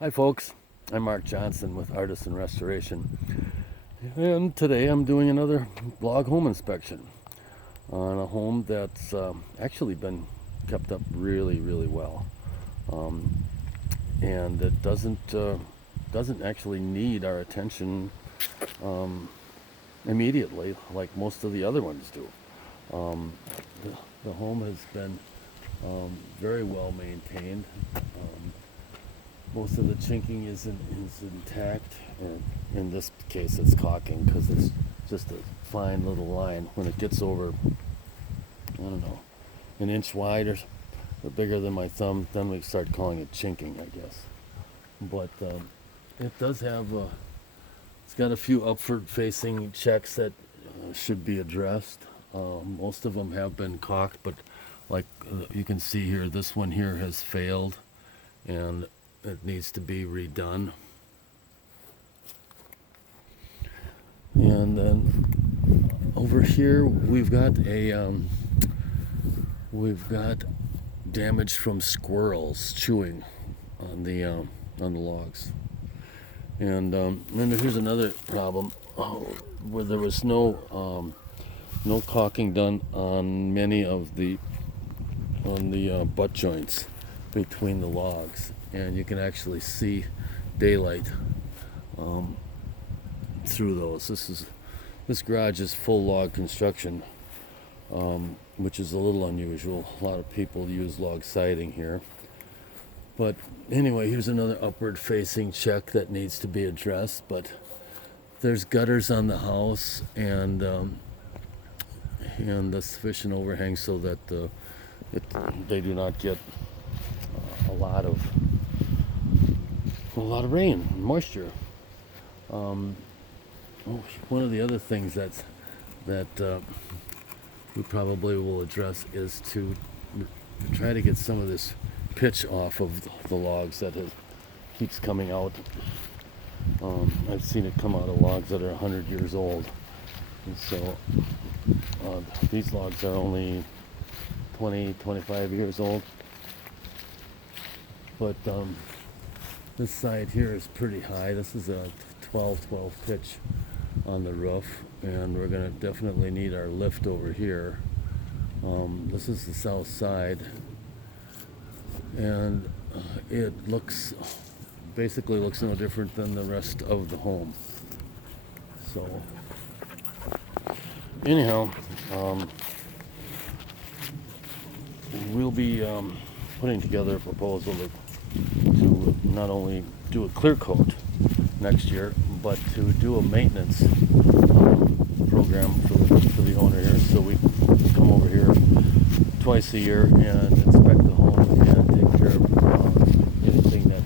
Hi folks, I'm Mark Johnson with Artisan Restoration, and today I'm doing another log home inspection on a home that's actually been kept up really well, um, and it doesn't actually need our attention um, immediately like most of the other ones do. Um, the, the home has been very well maintained. Most of the chinking is intact, and in this case it's caulking because it's just a fine little line. When it gets over, I don't know, an inch wide or bigger than my thumb, then we start calling it chinking, I guess. But it does have it's got a few upward facing checks that should be addressed. Most of them have been caulked, but like you can see here, this one here has failed and it needs to be redone. And then over here we've got damage from squirrels chewing on the logs. And then here's another problem where there was no caulking done on many of the butt joints between the logs, and you can actually see daylight through those. This garage is full log construction, which is a little unusual. A lot of people use log siding here. But anyway, here's another upward facing check that needs to be addressed. But there's gutters on the house and the sufficient overhang so that they do not get a lot of rain, moisture. Um, One of the other things that we probably will address is to try to get some of this pitch off of the logs that keeps coming out. I've seen it come out of logs that are 100 years old, and so these logs are only 20-25 years old. But this side here is pretty high. This is a 12 pitch on the roof, and we're going to definitely need our lift over here. This is the south side, and it basically looks no different than the rest of the home. So anyhow, we'll be putting together a proposal to not only do a clear coat next year, but to do a maintenance program for the owner here. So we come over here twice a year and inspect the home and take care of anything that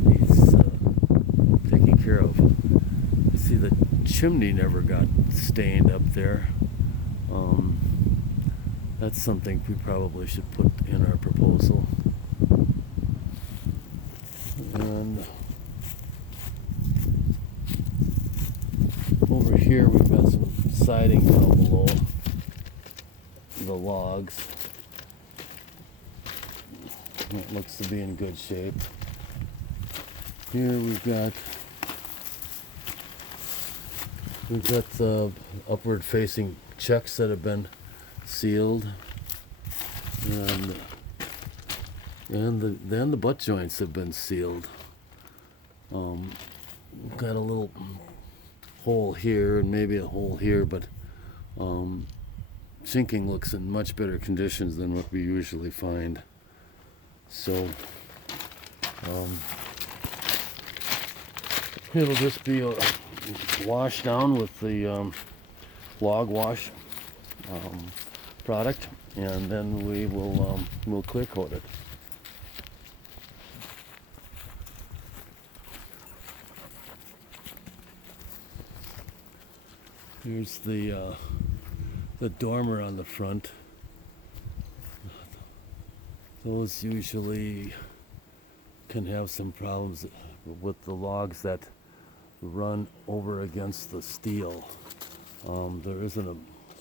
needs taking care of. You see, the chimney never got stained up there. That's something we probably should put in our proposal. And over here we've got some siding down below the logs. It looks to be in good shape. Here we've got the upward facing checks that have been sealed, and then the butt joints have been sealed. We've got a little hole here and maybe a hole here, but sinking looks in much better conditions than what we usually find. So it'll just be a wash down with the log wash product, and then we'll clear coat it. Here's the dormer on the front. Those usually can have some problems with the logs that run over against the steel. There isn't a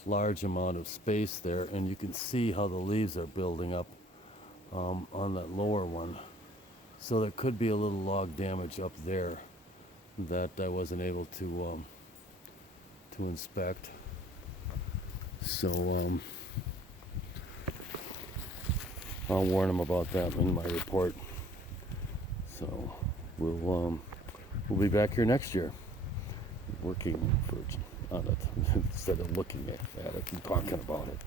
large amount of space there, and you can see how the leaves are building up on that lower one. So there could be a little log damage up there that I wasn't able to inspect. So I'll warn them about that in my report. So we'll be back here next year, working on it instead of looking at it and talking about it.